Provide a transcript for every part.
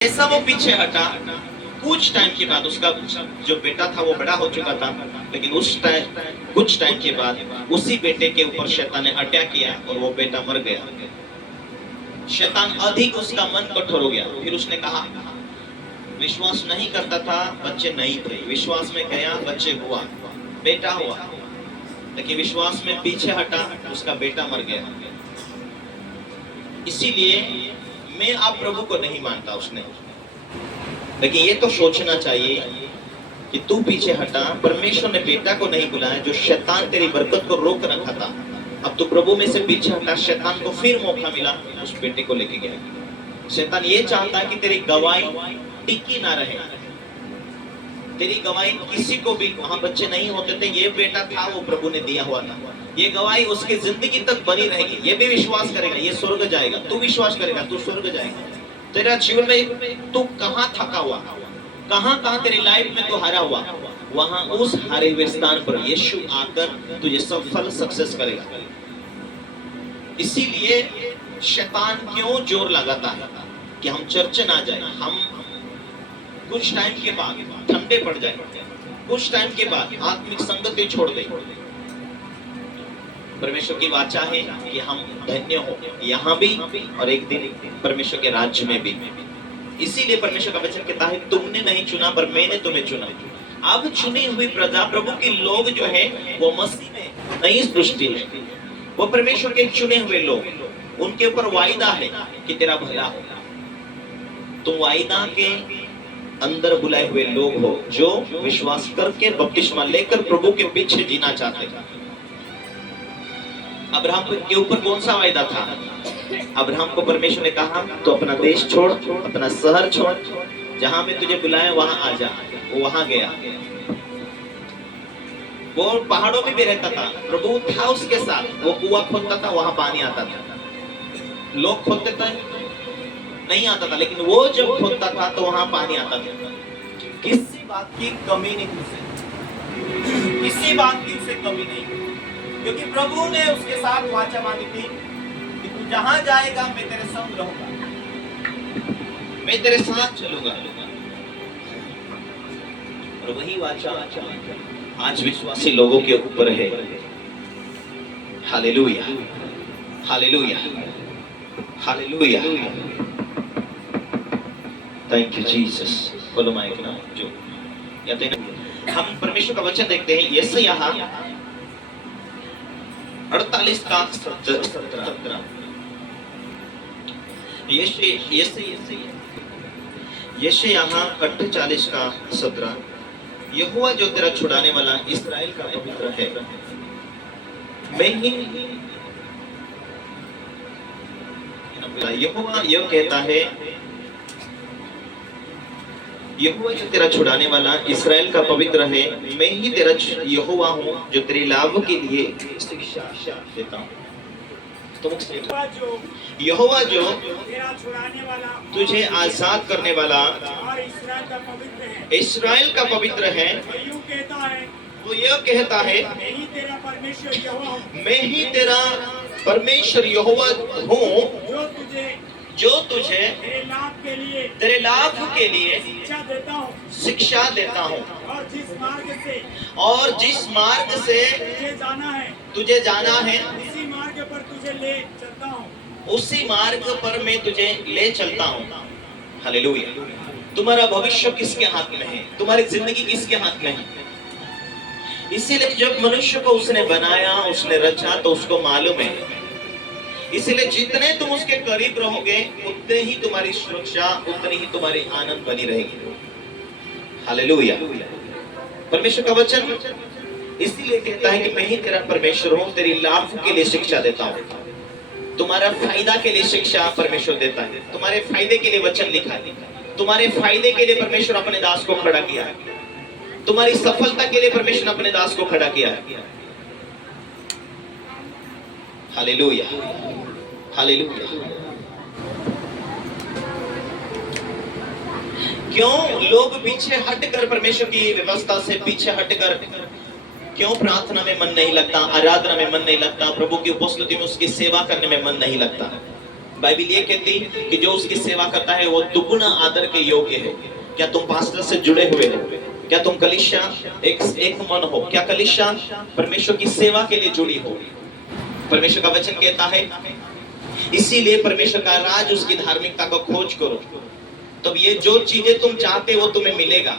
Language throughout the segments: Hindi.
जैसा वो पीछे हटा, कुछ टाइम के बाद उसका जो बेटा था वो बड़ा हो चुका था, लेकिन कुछ टाइम के बाद उसी बेटे के ऊपर शैतान ने अटैक किया और वो बेटा मर गया। शैतान अधिक उसका मन कठोर हो गया। फिर उसने कहा, विश्वास नहीं करता था, बच्चे नहीं थे, विश्वास में गया, बच्चे हुआ, बेटा हुआ, लेकिन विश्वास में पीछे हटा, उसका बेटा मर गया। इसीलिए मैं आप प्रभु को नहीं मानता उसने, लेकिन ये तो सोचना चाहिए कि तू पीछे हटा, परमेश्वर ने बेटा को नहीं बुलाया जो शैतान तेरी बरकत को रोक रखा था। अब तू प्रभु में से पीछे हटा, शैतान को फिर मौका मिला, उस बेटे को लेके गया। शैतान ये चाहता है कि तेरी गवाही टिकी ना रहे, तेरी गवाही किसी को भी, वहां बच्चे नहीं होते थे, ये बेटा था वो प्रभु ने दिया हुआ था, ये गवाही उसकी जिंदगी तक बनी रहेगी। ये भी विश्वास करेगा, ये स्वर्ग जाएगा, तू विश्वास करेगा, तू स्वर्ग जाएगा। तेरा जीवन में तू कहां थका हुआ, कहां तेरी लाइफ में तू हारा हुआ, वहां उस हारे हुए स्थान पर यीशु आकर तुझे सफल सक्सेस करेगा। इसीलिए शैतान क्यों जोर लगाता है कि हम चर्च ना जाए, हम कुछ टाइम के बाद ठंडे पड़ जाए, कुछ टाइम के बाद आत्मिक संगति छोड़ दे। परमेश्वर की वाचा है कि हम धन्य हो यहाँ भी और एक दिन परमेश्वर के राज्य में भी। इसीलिए परमेश्वर का वचन कहता है, तुमने नहीं चुना पर मैंने तुम्हें चुना। अब चुनी हुई प्रजा, प्रभु के लोग जो है वो मसीह में नई सृष्टि है, वो परमेश्वर के चुने हुए लोग, उनके ऊपर वायदा है कि तेरा भला हो। तुम वायदा के अंदर बुलाए हुए लोग हो जो विश्वास करके बपतिस्मा लेकर प्रभु के पीछे जीना चाहते हैं। अब्राहम के ऊपर कौन सा वायदा था? अब्राहम को परमेश्वर ने कहा, तो अपना देश छोड़, अपना शहर छोड़, जहां मैं तुझे बुलाया वहां आ जा। वो वहां गया, वो पहाड़ों में भी रहता था, प्रभु था उसके साथ। वो कुआं खोदता था, वहां पानी आता था, लोग खोदते थे नहीं आता था, लेकिन वो जब खोदता था तो वहां पानी आता था। किसी बात की कमी नहीं थी उसे, किसी बात की उसे कमी नहीं, क्योंकि प्रभु ने उसके साथ वाचा बांधी थी कि तू जहां जाएगा मैं तेरे संग रहूंगा, मैं तेरे साथ चलूंगा। और वही वाचा आज विश्वासी लोगों के ऊपर है। Hallelujah, hallelujah, hallelujah, thank you Jesus. बोलो माइक ना जो हम परमेश्वर का वचन देखते हैं। यशायाह 48 का 17। यशायाह 48 का 17। यहोवा जो तेरा छुड़ाने वाला, इस्राएल का पवित्र है, मैं ही। यहोवा यह कहता है, यहोवा जो तेरा छुड़ाने वाला, इस्राएल का पवित्र है, मैं ही तेरा यहोवा हूँ जो तेरे लाभ के लिए शिक्षा देता हूँ। यहोवा जो तेरा छुड़ाने वाला, तुझे आजाद करने वाला और इस्राएल का पवित्र है, वो यह कहता है, मैं ही तेरा परमेश्वर यहोवा हूँ, मैं ही तेरा परमेश्वर यहोवा हूँ जो तुझे तेरे लाभ के लिए शिक्षा देता हूँ, और जिस मार्ग से तुझे जाना है उसी मार्ग पर तुझे ले चलता हूँ, उसी मार्ग पर मैं तुझे ले चलता हूँ। हालेलुया। तुम्हारा भविष्य किसके हाथ में है? तुम्हारी जिंदगी किसके हाथ में है? इसीलिए जब मनुष्य को उसने बनाया, उसने रचा, तो उसको मालूम है। इसीलिए जितने तुम उसके करीब रहोगे उतने ही तुम्हारी सुरक्षा, उतनी ही तुम्हारी आनंद बनी रहेगी। हालेलुया। परमेश्वर का वचन इसीलिए कहता है कि मैं ही तेरा परमेश्वर हूँ, तेरी लाभ के लिए शिक्षा देता हूँ। तुम्हारा फायदा के लिए शिक्षा परमेश्वर देता है, तुम्हारे फायदे के लिए वचन लिखा है, तुम्हारे फायदे के लिए परमेश्वर अपने दास को खड़ा किया है, तुम्हारी सफलता के लिए परमेश्वर अपने दास को खड़ा किया है। Hallelujah, hallelujah. क्यों लोग पीछे हटकर, परमेश्वर की व्यवस्था से पीछे हटकर, क्यों प्रार्थना में मन नहीं लगता, आराधना में मन नहीं लगता, प्रभु की उपस्थिति में उसकी सेवा करने में मन नहीं लगता? बाइबल ये कहती कि जो उसकी सेवा करता है वो दुगुना आदर के योग्य है। क्या तुम पास्टर से जुड़े हुए हो? क्या तुम कलीसिया एक मन हो? क्या कलीसिया परमेश्वर की सेवा के लिए जुड़ी हो? परमेश्वर का वचन कहता है इसीलिए परमेश्वर का राज, उसकी धार्मिकता को खोज करो, तब ये जो चीजें तुम चाहते हो तुम्हें मिलेगा।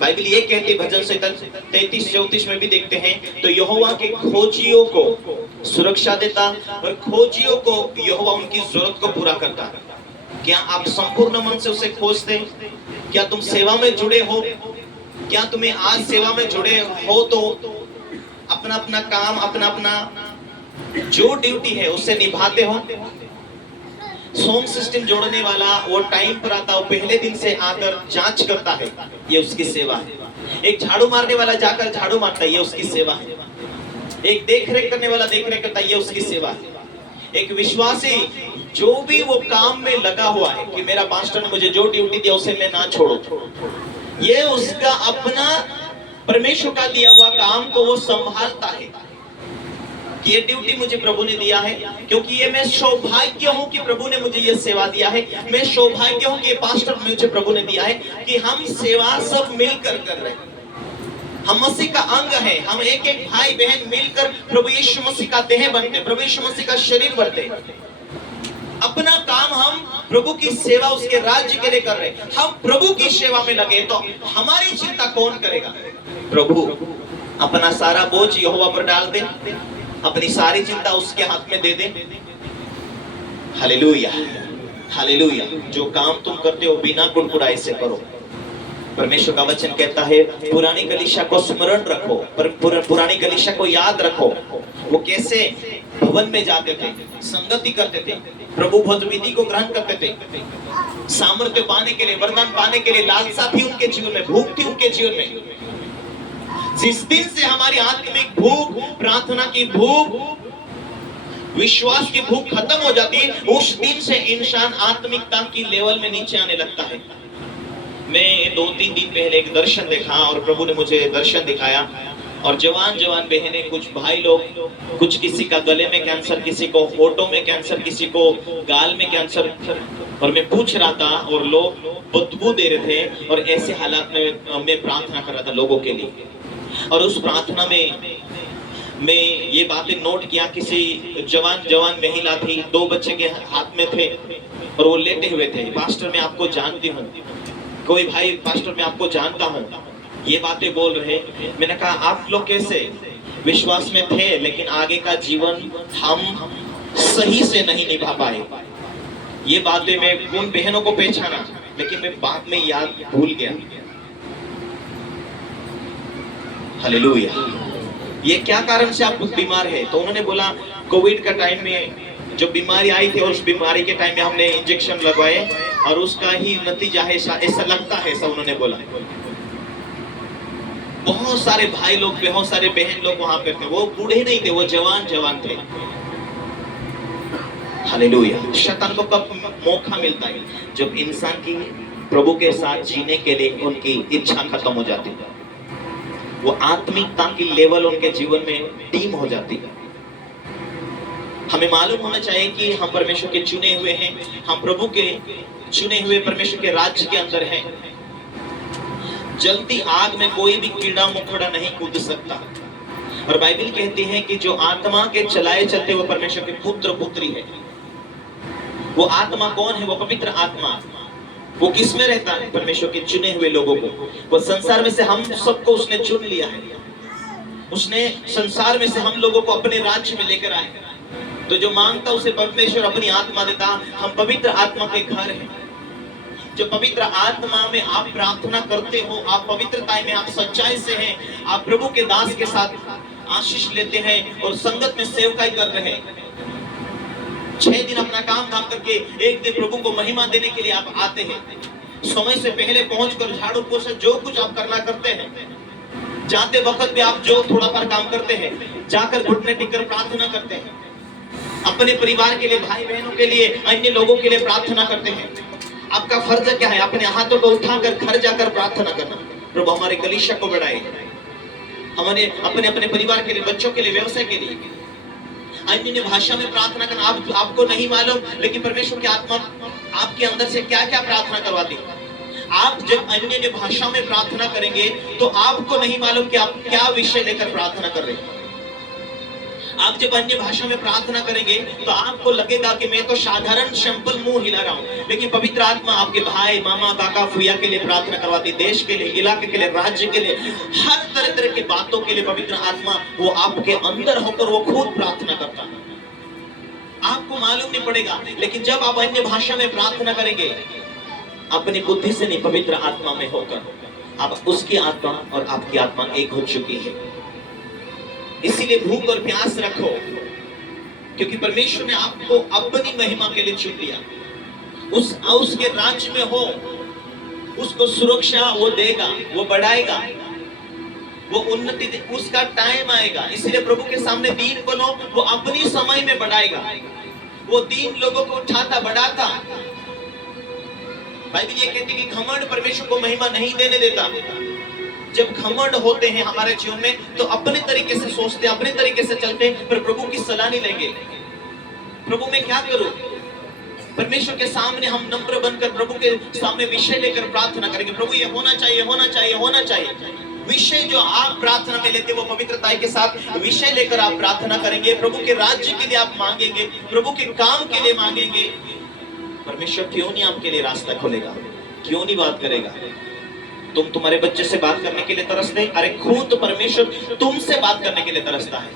बाइबल ये कहती है भजन संहिता 33-34 में भी देखते हैं, तो यहोवा के खोजियों को सुरक्षा देता और खोजियों को यहोवा उनकी जरूरत को पूरा करता। क्या आप संपूर्ण मन से उसे खोजते? क्या तुम सेवा में जुड़े हो? क्या तुम्हें आज सेवा में जुड़े हो तो अपना अपना काम, अपना अपना जो ड्यूटी है उसे निभाते हो? साउंड सिस्टम जोड़ने वाला वो टाइम पर आता, वो पहले दिन से आकर जांच करता है, ये उसकी सेवा है। एक झाड़ू मारने वाला जाकर झाड़ू मारता है, ये उसकी सेवा है। एक देख रेख करने वाला देख रेख करता है, ये उसकी सेवा है। एक विश्वासी जो भी वो काम में लगा हुआ है कि मेरा पास्टर ने मुझे जो ड्यूटी दिया उसे मैं ना छोड़ू, ये उसका अपना परमेश्वर का दिया हुआ काम को वो संभालता है। ये ड्यूटी मुझे प्रभु ने दिया है, क्योंकि ये मैं सौभाग्य हूं कि प्रभु ने मुझे ये सेवा दिया है। मैं सौभाग्य हूं कि पास्टर मुझे प्रभु ने दिया है कि हम सेवा सब मिलकर कर रहे हैं। हम मसीह का अंग है, हम एक एक भाई बहन मिलकर प्रभु यीशु मसीह का देह बनते, प्रभु यीशु मसीह का शरीर बनते। अपना काम हम प्रभु की सेवा, उसके राज्य के लिए कर रहे हैं। हम प्रभु की सेवा में लगे तो हमारी चिंता कौन करेगा? प्रभु अपना सारा बोझ यहोवा पर डाल दे, अपनी सारी चिंता उसके हाथ में दे दे। Hallelujah, hallelujah. जो काम तुम करते हो बिना कुड़कुड़ाई से करो। परमेश्वर का वचन कहता है पुरानी कलीसिया को स्मरण रखो, पुरानी कलीसिया को याद रखो। वो कैसे भवन में जाते थे, संगति करते थे, प्रभु भोज विधि को ग्रहण करते थे, सामर्थ्य पाने के लिए, वरदान पाने के लिए लालसा थी उनके जीवन में, भूख थी उनके जीवन में। जिस दिन से हमारी आत्मिक भूख, प्रार्थना की भूख, विश्वास की भूख खत्म हो जाती है, उस दिन से इंसान आत्मिकता की लेवल में नीचे आने लगता है। मैं 2-3 दिन पहले एक दर्शन देखा और प्रभु ने मुझे दर्शन दिखाया, और जवान जवान बहनें, कुछ भाई लोग, कुछ किसी का गले में कैंसर, किसी को होठों में कैंसर, किसी को गाल में कैंसर, और मैं पूछ रहा था और लोग बदबू दे रहे थे, और ऐसे हालात में मैं प्रार्थना कर रहा था लोगों के लिए। और उस प्रार्थना में मैं ये बातें नोट किया, किसी जवान महिला थी, 2 बच्चे के हाथ में थे और वो लेटे हुए थे। पास्टर मैं आपको जानती हूँ, कोई भाई पास्टर मैं आपको जानता हूँ, ये बातें बोल रहे। मैंने कहा आप लोग कैसे विश्वास में थे लेकिन आगे का जीवन हम सही से नहीं निभा पाए। ये बातें मैं उन बहनों को पहचाना, लेकिन मैं बाद में याद भूल गया। हालेलुया। ये क्या कारण से आप बीमार है? तो उन्होंने बोला कोविड का टाइम में जो बीमारी आई थी और उस बीमारी के टाइम में हमने इंजेक्शन लगवाए और उसका ही नतीजा है, ऐसा लगता है, ऐसा उन्होंने बोला। बहुत सारे भाई लोग, बहुत सारे बहन लोग वहां पे थे, वो बूढ़े नहीं थे, वो जवान थे। हालेलुया। शैतान को कब मौका मिलता है? जब इंसान की प्रभु के साथ जीने के लिए उनकी इच्छा खत्म हो जाती है, वो आत्मिकता की लेवल उनके जीवन में डीम हो जाती है। हमें मालूम होना चाहिए कि हम परमेश्वर के चुने हुए हैं, हम प्रभु के चुने हुए परमेश्वर के राज्य के अंदर हैं। जलती आग में कोई भी कीड़ा मकोड़ा नहीं कूद सकता। और बाइबल कहती है कि जो आत्मा के चलाए चलते वो परमेश्वर के पुत्र पुत्री है। वो आत्मा कौन है? वो पवित्र आत्मा। वो किस में रहता है? परमेश्वर के चुने हुए लोगों को। वो संसार में से हम सबको उसने चुन लिया है। उसने संसार में से हम लोगों को अपने राज्य में लेकर आए। तो जो मांगता उसे परमेश्वर अपनी आत्मा देता। हम पवित्र आत्मा के घर हैं। जो पवित्र आत्मा में आप प्रार्थना करते हो, आप पवित्रता में, आप सच्चाई से हैं, आप प्रभु के दास के साथ आशीष लेते हैं और संगत में सेवकाई कर रहे हैं। 6 दिन अपना काम धाम करके एक दिन प्रभु को महिमा देने के लिए आप आते हैं। समय से पहले पहुंचकर झाड़ू पोछा जो कुछ आप करना करते हैं, जाते वक्त भी आप जो थोड़ा पर काम करते हैं, जाकर घुटने टिककर प्रार्थना करते हैं, अपने परिवार के लिए, भाई बहनों के लिए, अन्य लोगों के लिए प्रार्थना करते हैं। आपका फर्ज क्या है? अपने हाथों को उठाकर घर जाकर प्रार्थना करना, प्रभु हमारे कलीसिया को बढ़ाए, हमारे अपने अपने परिवार के लिए, बच्चों के लिए, व्यवसाय के लिए। अन्य भाषा में प्रार्थना करना आपको नहीं मालूम, लेकिन परमेश्वर की आत्मा आपके अंदर से क्या क्या प्रार्थना करवाती। आप जब अन्य भाषा में प्रार्थना करेंगे तो आपको नहीं मालूम कि आप क्या विषय लेकर प्रार्थना कर रहे हैं। आप जब अन्य भाषा में प्रार्थना करेंगे तो आपको लगेगा कि मैं तो साधारण सिंपल मुंह हिला रहा हूं, लेकिन पवित्र आत्मा आपके भाई, मामा, काका, फुया के लिए प्रार्थना करवाती, देश के लिए, इलाके के लिए, राज्य के लिए, हर तरह तरह की बातों के लिए पवित्र आत्मा वो आपके अंदर होकर वो खुद प्रार्थना करता है। आपको मालूम नहीं पड़ेगा, लेकिन जब आप अन्य भाषा में प्रार्थना करेंगे अपनी बुद्धि से नहीं, पवित्र आत्मा में होकर, अब उसकी आत्मा और आपकी आत्मा एक हो चुकी है। इसीलिए भूख और प्यास रखो, क्योंकि परमेश्वर ने आपको अपनी महिमा के लिए चुन लिया। उसके राज्य में हो, उसको सुरक्षा वो देगा, वो बढ़ाएगा, वो उन्नति, उसका टाइम आएगा। इसलिए प्रभु के सामने दीन बनो, वो अपनी समय में बढ़ाएगा। वो दीन लोगों को उठाता, बढ़ाता। बाइबल ये कहती है कि घमंड परमेश्वर को महिमा नहीं देने देता। जब घमंड होते हैं हमारे जीवन में तो अपने तरीके से सोचते हैं, अपने तरीके से चलते हैं, पर प्रभु की सलाह नहीं लेंगे। प्रभु मैं क्या करूं? परमेश्वर के सामने हम नम्र बनकर प्रभु के सामने विषय लेकर प्रार्थना करेंगे। प्रभु ये होना चाहिए, होना चाहिए, होना चाहिए। विषय जो आप प्रार्थना में लेते वो पवित्रता के साथ विषय लेकर आप प्रार्थना करेंगे। प्रभु के राज्य के लिए आप मांगेंगे, प्रभु के काम के लिए मांगेंगे। परमेश्वर क्यों नहीं आपके लिए रास्ता खोलेगा? क्यों नहीं बात करेगा? तुम तुम्हारे बच्चे से बात करने के लिए तरसते, अरे खुद परमेश्वर तुमसे बात करने के लिए तरसता है।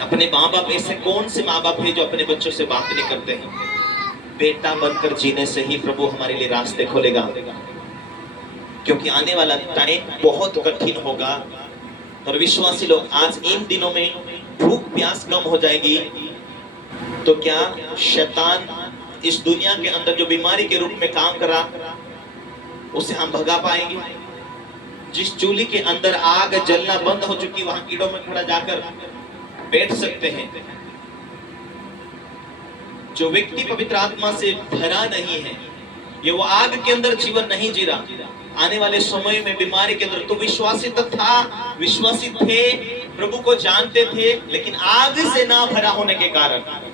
अपने माँ बाप, ऐसे कौन से माँ बाप है जो अपने बच्चों से बात नहीं करते हैं? बेटा बनकर जीने से ही प्रभु हमारे लिए रास्ते खोलेगा, क्योंकि आने वाला टाइम बहुत कठिन होगा। और विश्वासी लोग, आज इन दिनों में भूख प्यास कम हो जाएगी तो क्या शैतान इस दुनिया के अंदर जो बीमारी के रूप में काम करा उसे हम भगा पाएंगे? जिस चूल्हे के अंदर आग जलना बंद हो चुकी, वहां कीड़ों में खड़ा जाकर बैठ सकते हैं। जो व्यक्ति पवित्र आत्मा से भरा नहीं है, ये वो आग के अंदर जीवन नहीं जी रहा। आने वाले समय में बीमारी के अंदर, तो विश्वासी तो था, विश्वासी थे, प्रभु को जानते थे, लेकिन आग से ना भरा होने के कारण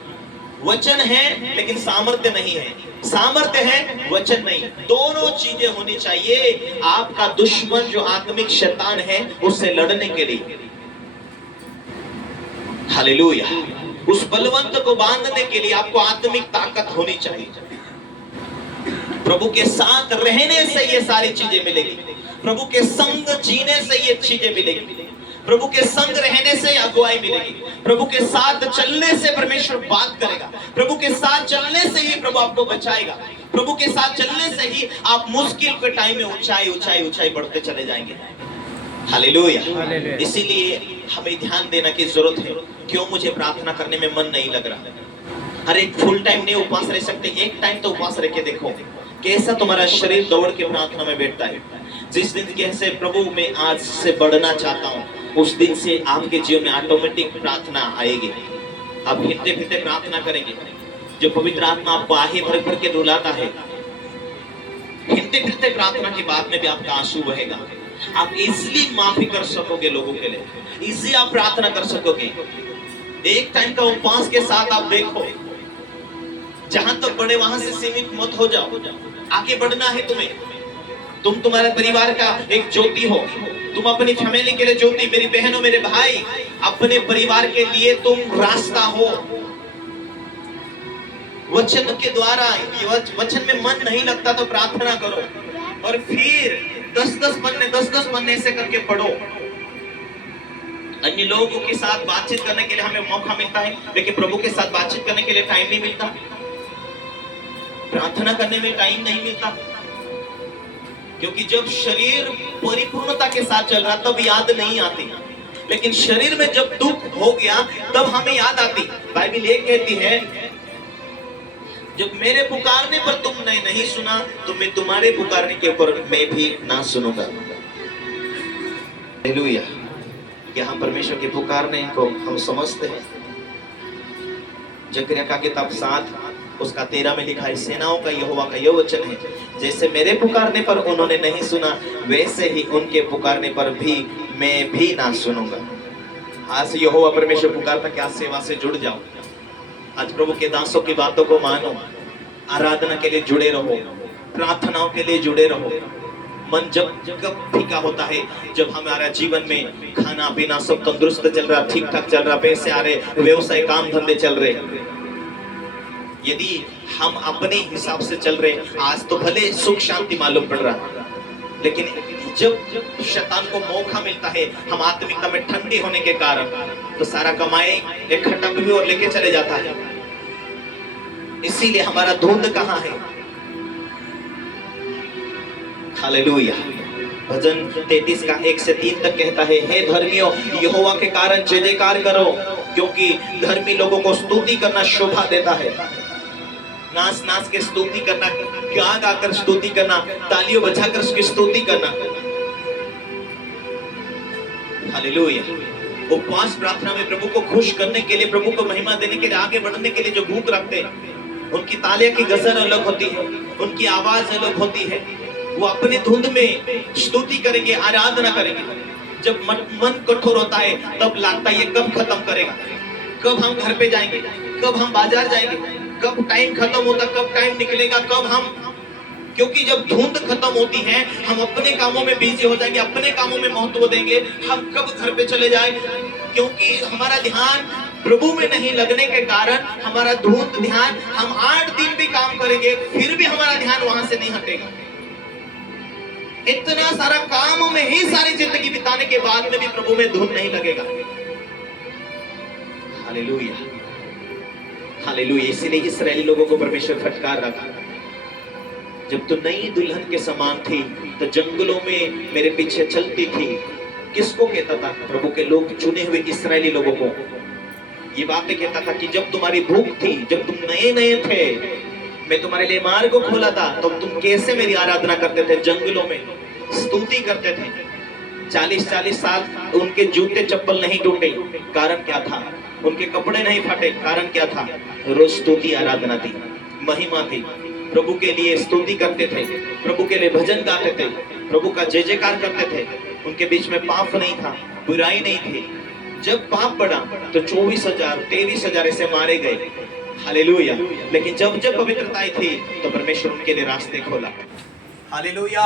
वचन है लेकिन सामर्थ्य नहीं है, सामर्थ्य है वचन नहीं। दोनों चीजें होनी चाहिए आपका दुश्मन जो आत्मिक शैतान है उससे लड़ने के लिए। हालेलुया। उस बलवंत को बांधने के लिए आपको आत्मिक ताकत होनी चाहिए। प्रभु के साथ रहने से ये सारी चीजें मिलेगी, प्रभु के संग जीने से ये चीजें मिलेगी, प्रभु के संग रहने से अगुवाई मिलेगी, प्रभु के साथ चलने से परमेश्वर बात करेगा, प्रभु के साथ चलने से ही प्रभु आपको बचाएगा, प्रभु के साथ चलने से ही आप मुश्किल के टाइम में ऊंचाई ऊंचाई ऊंचाई बढ़ते चले जाएंगे। हालेलुया। इसीलिए हमें ध्यान देना की जरूरत है। क्यों मुझे प्रार्थना करने में मन नहीं लग रहा? अरे फुल टाइम नहीं उपवास रह सकते, एक टाइम तो उपवास रह के देखो कैसा तुम्हारा शरीर दौड़ के प्रार्थना में बैठता है। जिस दिन कैसे प्रभु में आज से बढ़ना चाहता हूँ, उस दिन से आपके जीवन में ऑटोमेटिक प्रार्थना आएगी। आप हिलते फिरते प्रार्थना करेंगे, जो पवित्र आत्मा आपको आहे भर भर के रुलाता है। हिलते फिरते प्रार्थना के बाद में भी आपका आंसू बहेगा। आप इजीली माफी कर सकोगे लोगों के लिए, इजी आप प्रार्थना कर सकोगे। एक टाइम का उपवास के साथ आप देखो, जहां तक बढ़े वहां से सीमित मत हो जाओ। आगे बढ़ना है तुम्हें। तुम तुम्हारे परिवार का एक ज्योति हो, तुम अपनी फैमिली के लिए ज्योति, मेरी बहनों, मेरे भाई, अपने परिवार के लिए तुम रास्ता हो। वचन के द्वारा, वचन में मन नहीं लगता तो प्रार्थना करो, और फिर 10-10 पन्ने ऐसे करके पढ़ो। अन्य लोगों के साथ बातचीत करने के लिए हमें मौका मिलता है, लेकिन प्रभु के साथ बातचीत करने के लिए टाइम नहीं मिलता, प्रार्थना करने में टाइम नहीं मिलता। क्योंकि जब शरीर परिपूर्णता के साथ चल रहा तब याद नहीं आती, लेकिन शरीर में जब दुख हो गया तब हमें याद आती। बाइबल ये कहती है, जब मेरे पुकारने पर तुमने नहीं सुना तो मैं तुम्हारे पुकारने के ऊपर मैं भी ना सुनूंगा। हालेलुया। यहाँ परमेश्वर के पुकारने को हम समझते हैं। जकरिया का किताब 7 उसका 13 में लिखा है, सेनाओं का यहोवा का यह वचन है, जैसे मेरे पुकारने पर उन्होंने नहीं सुना, वैसे ही उनके पुकारने पर भी मैं भी ना सुनूंगा। आज से यहोवा परमेश्वर पुकारता कि आज सेवा से जुड़ जाओ, आज प्रभु के दासों की बातों को मानो, आराधना के लिए जुड़े रहो, प्रार्थनाओं के लिए जुड़े रहो। मन जब फीका होता है, जब हमारा जीवन में खाना पीना सब तंदुरुस्त चल रहा, ठीक ठाक चल रहा, पैसे आ रहे, व्यवसाय काम धंधे चल रहे, यदि हम अपने हिसाब से चल रहे, आज तो भले सुख शांति मालूम पड़ रहा, लेकिन जब शैतान को मौका मिलता है हम आत्मिकता में ठंडे होने के कारण, तो सारा कमाए इकट्ठा भी और लेके चले जाता है। इसीलिए हमारा धुंध कहाँ है? हालेलुया। भजन 33 का 1 से 3 तक कहता है, हे धर्मियों, यहोवा के कारण जय जयकार करो, क्योंकि धर्मी लोगों को स्तुति करना शोभा देता है। नाच नाच के स्तुति करना, गा गा कर स्तुति करना, तालियों बजाकर उसकी स्तुति करना। हालेलुया। उपवास प्रार्थना में प्रभु को खुश करने के लिए, प्रभु को महिमा देने के लिए, आगे बढ़ने के लिए जो भूख रखते हैं, उनकी तालियों की गजल अलग होती है, उनकी आवाज अलग होती है। वो अपने धुंध में स्तुति करेंगे, आराधना करेंगे। जब मन कठोर होता है तब लगता है ये कब खत्म करेगा, कब हम घर पे जाएंगे, कब हम बाजार जाएंगे, कब टाइम खत्म होता, कब टाइम निकलेगा, कब हम, क्योंकि जब धुंध खत्म होती है हम अपने कामों में बिजी हो जाएंगे, अपने कामों में महत्व देंगे, हम कब घर पे चले जाए, क्योंकि हमारा ध्यान प्रभु में नहीं लगने के कारण हमारा धुंध ध्यान, हम 8 दिन भी काम करेंगे फिर भी हमारा ध्यान वहां से नहीं हटेगा। इतना सारा काम में ही सारी जिंदगी बिताने के बाद में भी प्रभु में धुन नहीं लगेगा। Hallelujah, hallelujah. इसीलिए इस्राएली लोगों को परमेश्वर फटकार रखा, जब तू नई दुल्हन के समान थी तो जंगलों में मेरे पीछे चलती थी। किसको कहता था? प्रभु के लोग, चुने हुए इस्राएली लोगों को ये बातें कहता था कि जब तुम्हारी भूख थी, जब तुम नए नए थे, मैं तुम्हारे लिए मार्ग को खोला था, तो तुम कैसे मेरी आराधना करते थे, जंगलों में स्तुति करते थे। 40-40 साल उनके जूते चप्पल नहीं टूटे, कारण क्या था? उनके कपड़े नहीं फटे, कारण क्या था? रोज स्तुति आराधना थी, महिमा थी, प्रभु के लिए स्तुति करते थे, प्रभु के लिए भजन गाते थे, प्रभु का जय जयकार करते थे। उनके बीच में पाप नहीं था, बुराई नहीं थी। जब पाप बढ़ा तो 24,000-23,000 ऐसे मारे गए। हालेलुया। लेकिन जब जब पवित्रता थी तो परमेश्वर उनके लिए रास्ते खोला। हालेलुया।